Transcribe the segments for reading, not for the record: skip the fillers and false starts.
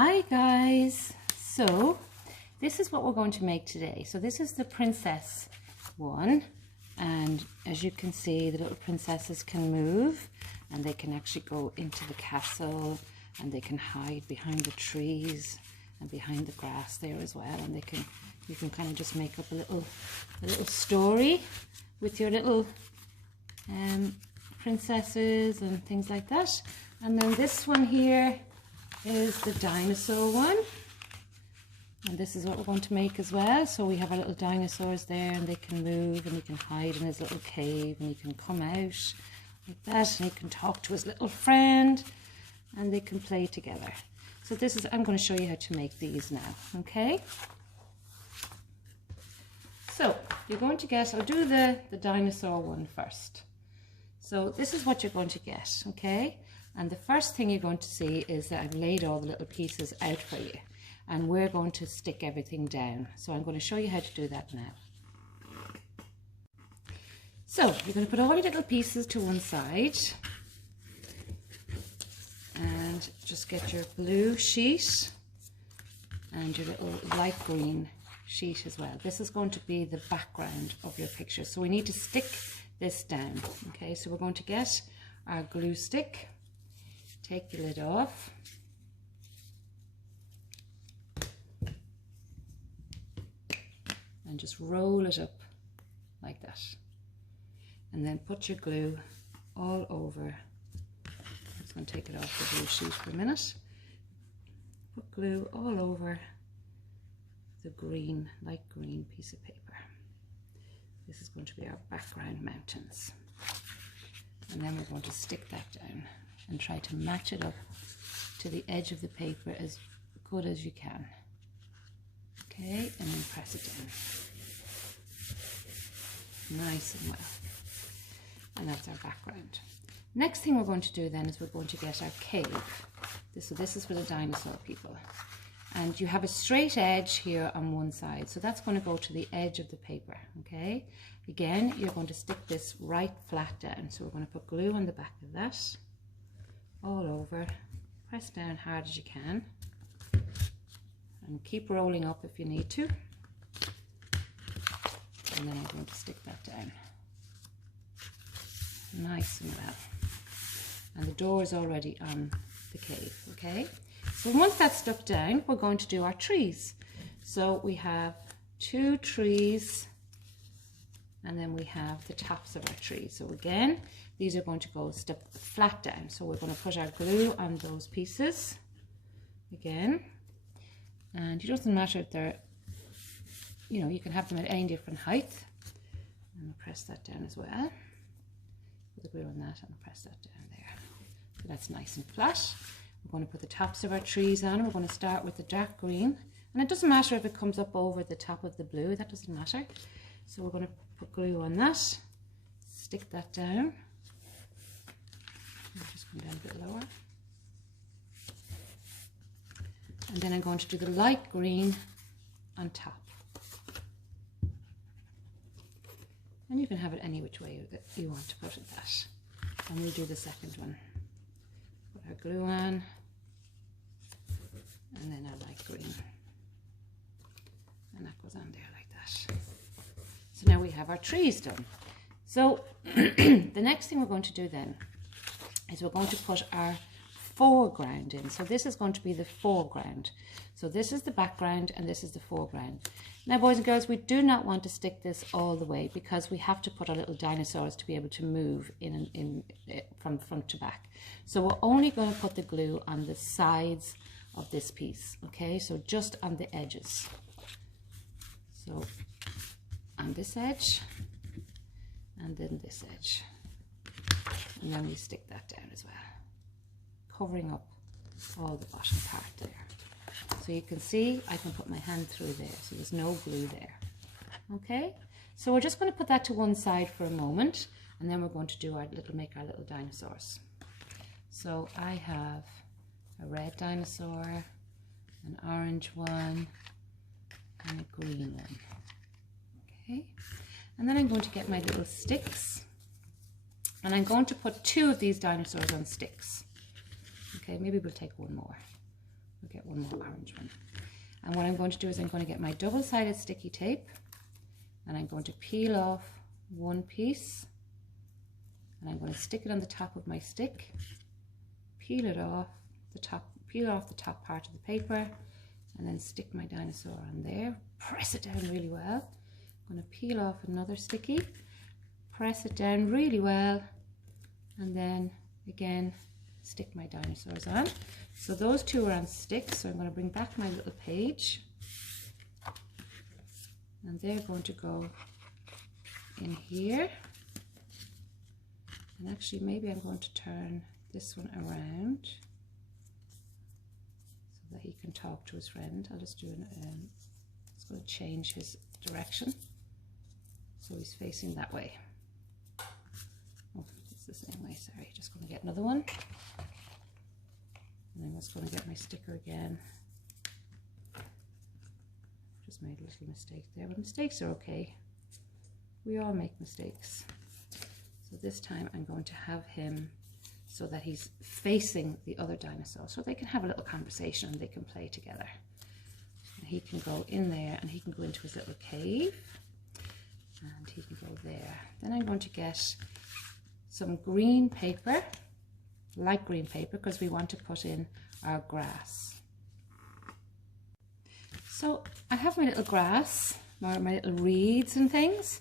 Hi guys, so this is what we're going to make today. So this is the princess one, and as you can see, the little princesses can move and they can actually go into the castle, and they can hide behind the trees and behind the grass there as well, and you can kind of just make up a little story with your little princesses and things like that. And then this one here is the dinosaur one, and this is what we're going to make as well. So we have our little dinosaurs there, and they can move, and he can hide in his little cave, and he can come out like that, and he can talk to his little friend, and they can play together. So this is, I'm going to show you how to make these now, okay? So you're going to get, I'll do the dinosaur one first. So this is what you're going to get, okay? And the first thing you're going to see is that I've laid all the little pieces out for you, and we're going to stick everything down. So I'm going to show you how to do that now. So you're going to put all your little pieces to one side, and just get your blue sheet and your little light green sheet as well. This is going to be the background of your picture. So we need to stick this down. Okay, so we're going to get our glue stick, take the lid off, and just roll it up like that, and then put your glue all over. I'm just going to take it off the blue sheet for a minute. Put glue all over the green, light green piece of paper. This is going to be our background mountains, and then we're going to stick that down and try to match it up to the edge of the paper as good as you can. Okay, and then press it down nice and well, and that's our background. Next thing we're going to do then is we're going to get our cave. So this is for the dinosaur people, and you have a straight edge here on one side, so that's going to go to the edge of the paper. Okay, again, you're going to stick this right flat down, so we're going to put glue on the back of that all over, press down hard as you can, and keep rolling up if you need to, and then I'm going to stick that down nice and well. And the door is already on the cave. Okay, so once that's stuck down, we're going to do our trees. So we have 2 trees, and then we have the tops of our trees. So again, these are going to go step flat down. So we're going to put our glue on those pieces again, and it doesn't matter if they're, you know, you can have them at any different height. And we'll press that down as well. Put the glue on that and press that down there. So that's nice and flat. We're going to put the tops of our trees on. We're going to start with the dark green, and it doesn't matter if it comes up over the top of the blue, that doesn't matter. So we're going to put glue on that, stick that down, and just come down a bit lower, and then I'm going to do the light green on top, and you can have it any which way that you want to put it that. And we'll do the second one. Put our glue on, and then our light green, and that goes on there like that. So now we have our trees done. So the next thing we're going to do then is we're going to put our foreground in. So this is going to be the foreground. So this is the background, and this is the foreground. Now, boys and girls, we do not want to stick this all the way, because we have to put our little dinosaurs to be able to move from front to back. So we're only going to put the glue on the sides of this piece, okay? So just on the edges. So on this edge, and then this edge, and then we stick that down as well, covering up all the bottom part there. So you can see I can put my hand through there, so there's no glue there. Okay, so we're just going to put that to one side for a moment, and then we're going to do make our little dinosaurs. So I have a red dinosaur, an orange one, and a green one. Okay, and then I'm going to get my little sticks, and I'm going to put 2 of these dinosaurs on sticks. Okay, maybe we'll take one more. We'll get one more orange one. And what I'm going to do is I'm going to get my double-sided sticky tape and I'm going to peel off one piece and I'm going to stick it on the top of my stick, peel off the top part of the paper, and then stick my dinosaur on there, press it down really well. I'm going to peel off another sticky, press it down really well, and then again stick my dinosaurs on. So those two are on sticks, so I'm going to bring back my little page and they're going to go in here. And actually maybe I'm going to turn this one around so that he can talk to his friend. I'll just do it's going to change his direction so he's facing that way. Oh, it's the same way, sorry. Just going to get another one. And then I was going to get my sticker again. Just made a little mistake there, but mistakes are okay. We all make mistakes. So this time I'm going to have him so that he's facing the other dinosaur so they can have a little conversation and they can play together. And he can go in there and he can go into his little cave and he can go there. Then I'm going to get some green paper, light green paper, because we want to put in our grass. So I have my little grass, my little reeds and things.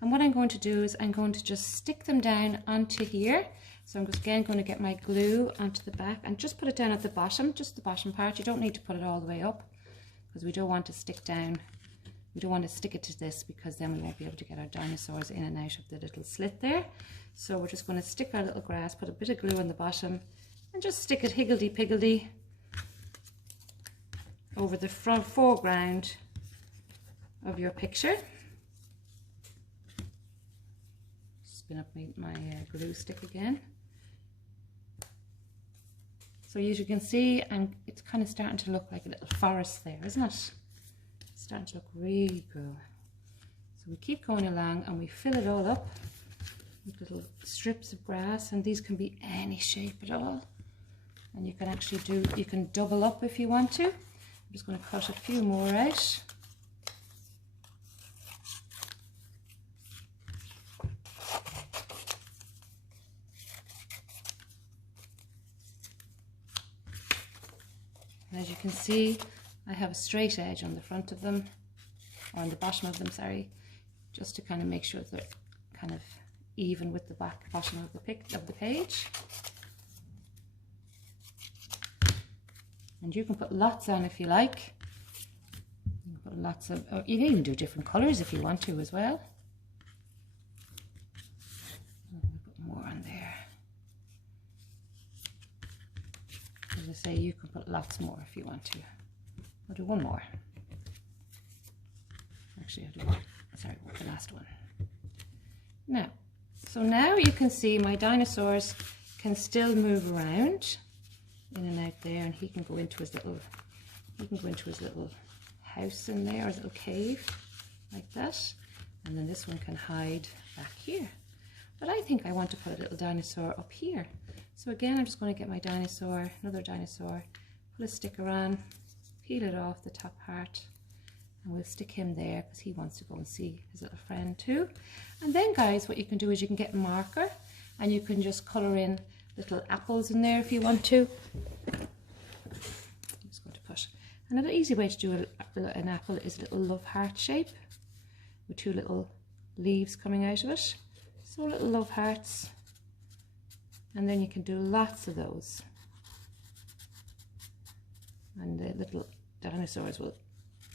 And what I'm going to do is I'm going to just stick them down onto here. So I'm just again going to get my glue onto the back and just put it down at the bottom, just the bottom part. You don't need to put it all the way up because we don't want to stick down. We don't want to stick it to this because then we won't be able to get our dinosaurs in and out of the little slit there. So we're just going to stick our little grass, put a bit of glue on the bottom and just stick it higgledy-piggledy over the foreground of your picture. Spin up my glue stick again. So as you can see, it's kind of starting to look like a little forest there, isn't it? It's starting to look really cool. So we keep going along and we fill it all up with little strips of grass, and these can be any shape at all. And you can actually you can double up if you want to. I'm just going to cut a few more out. And as you can see, I have a straight edge on the front of them, or on the bottom of them, sorry, just to kind of make sure they're kind of even with the bottom of the page. And you can put lots on if you like. You can put lots of, or you can even do different colours if you want to as well. Put more on there. As I say, you can put lots more if you want to. I'll do one more. Actually, I'll do one. Sorry, the last one. Now, so now you can see my dinosaurs can still move around in and out there, and he can go into his little, house in there, or his little cave, like that. And then this one can hide back here. But I think I want to put a little dinosaur up here. So again, I'm just going to get my dinosaur, another dinosaur, put a sticker on, peel it off the top part, and we'll stick him there because he wants to go and see his little friend too. And then guys, what you can do is you can get a marker and you can just colour in little apples in there if you want to. I'm just going to put, another easy way to do an apple is a little love heart shape with two little leaves coming out of it. So little love hearts. And then you can do lots of those. And the little dinosaurs will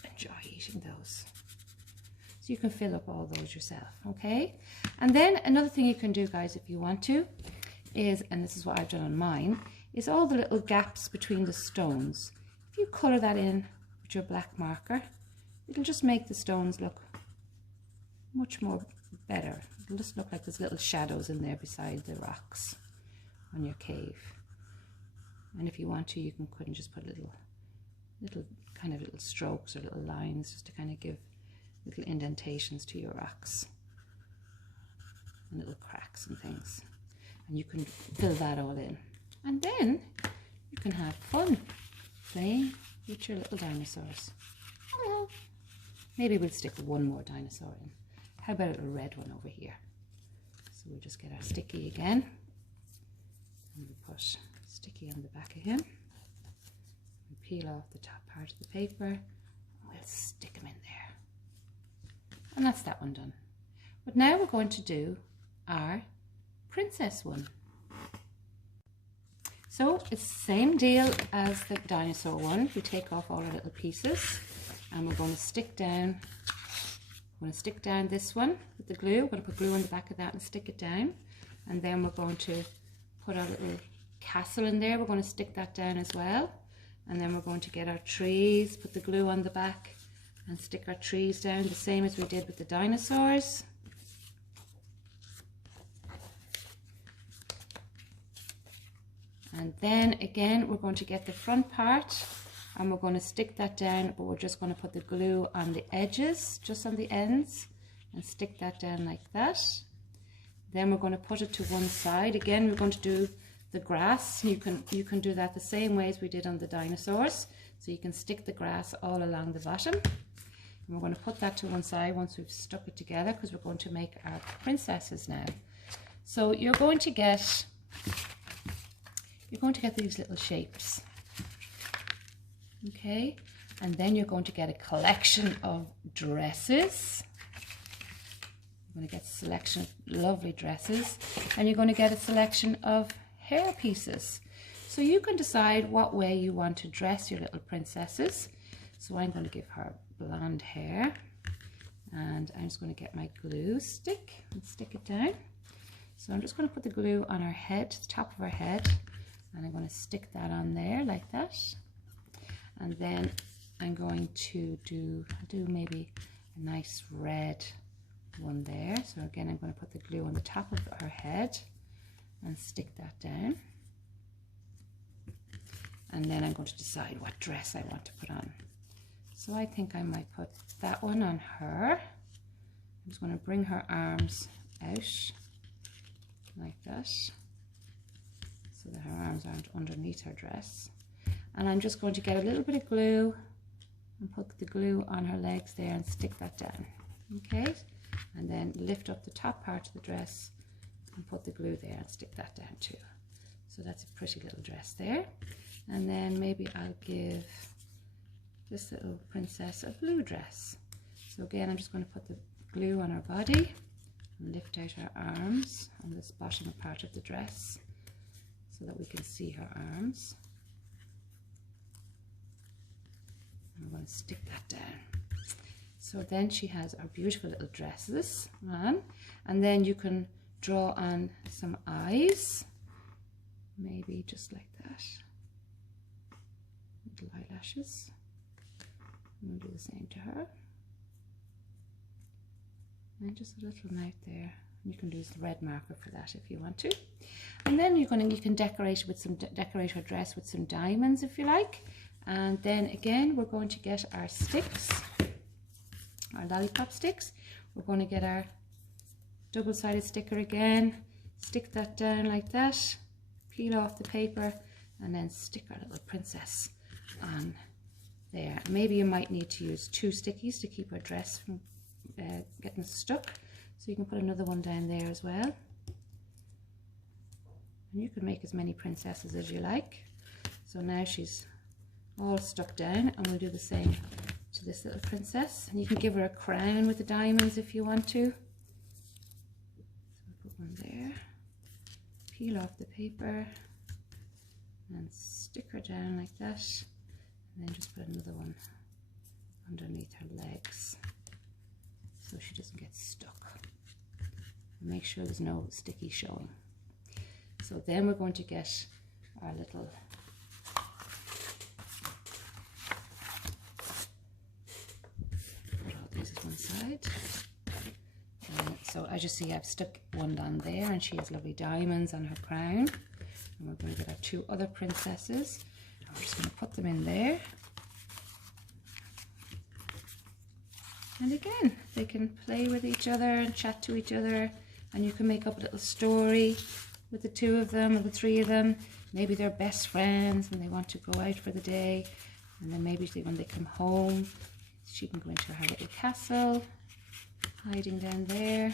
enjoy eating those. So you can fill up all those yourself, okay? And then another thing you can do, guys, if you want to, is, and this is what I've done on mine, is all the little gaps between the stones. If you colour that in with your black marker, it'll just make the stones look much more better. It'll just look like there's little shadows in there beside the rocks on your cave. And if you want to, you can just put little strokes or little lines just to kind of give little indentations to your rocks and little cracks and things. And you can fill that all in. And then you can have fun. playing with your little dinosaurs. Well, maybe we'll stick one more dinosaur in. How about a little red one over here? So we'll just get our sticky again. And we put sticky on the back of him. We peel off the top part of the paper. And we'll stick him in there. And that's that one done. But now we're going to do our princess one. So it's the same deal as the dinosaur one. We take off all our little pieces and we're going to stick down. I'm going to stick down this one with the glue. We're going to put glue on the back of that and stick it down. And then we're going to put our little castle in there. We're going to stick that down as well. And then we're going to get our trees, put the glue on the back and stick our trees down the same as we did with the dinosaurs. And then again, we're going to get the front part and we're going to stick that down, but we're just going to put the glue on the edges, just on the ends, and stick that down like that. Then we're going to put it to one side. Again, we're going to do the grass. You can do that the same way as we did on the dinosaurs. So you can stick the grass all along the bottom. And we're going to put that to one side once we've stuck it together, because we're going to make our princesses now. So you're going to get these little shapes, okay, and then you're going to get a collection of dresses. You're going to get a selection of lovely dresses, and you're going to get a selection of hair pieces. So you can decide what way you want to dress your little princesses. So I'm going to give her blonde hair, and I'm just going to get my glue stick and stick it down. So I'm just going to put the glue on her head, the top of her head, and I'm going to stick that on there like that. And then I'm going to do maybe a nice red one there. So again, I'm going to put the glue on the top of her head and stick that down. And then I'm going to decide what dress I want to put on. So I think I might put that one on her. I'm just going to bring her arms out like that, so that her arms aren't underneath her dress. And I'm just going to get a little bit of glue and put the glue on her legs there and stick that down, okay? And then lift up the top part of the dress and put the glue there and stick that down too. So that's a pretty little dress there. And then maybe I'll give this little princess a blue dress. So again, I'm just going to put the glue on her body and lift out her arms on this bottom part of the dress, so that we can see her arms. And we're going to stick that down. So then she has our beautiful little dresses on, and then you can draw on some eyes, maybe just like that, little eyelashes. And we'll do the same to her, and just a little mouth there. You can use the red marker for that if you want to. And then you can decorate with decorate her dress with some diamonds if you like. And then again, we're going to get our sticks, our lollipop sticks. We're going to get our double-sided sticker again, stick that down like that, peel off the paper, and then stick our little princess on there. Maybe you might need to use 2 stickies to keep her dress from getting stuck. So you can put another one down there as well. And you can make as many princesses as you like. So now she's all stuck down, and we'll do the same to this little princess. And you can give her a crown with the diamonds if you want to. So we'll put one there, peel off the paper, and stick her down like that. And then just put another one underneath her legs, so she doesn't get stuck. And make sure there's no sticky showing. So then we're going to get our little put all these at one side. So as you see, I've stuck one down there, and she has lovely diamonds on her crown. And we're going to get our 2 other princesses, and we're just going to put them in there. And again, they can play with each other and chat to each other, and you can make up a little story with the 2 of them or the 3 of them. maybe they're best friends and they want to go out for the day. And then maybe when they come home, she can go into her little castle, hiding down there.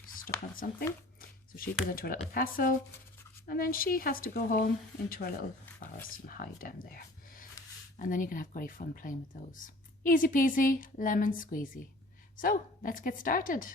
She's stuck on something. So she goes into her little castle, and then she has to go home into her little forest and hide down there. And then you can have great fun playing with those. Easy peasy, lemon squeezy. So let's get started.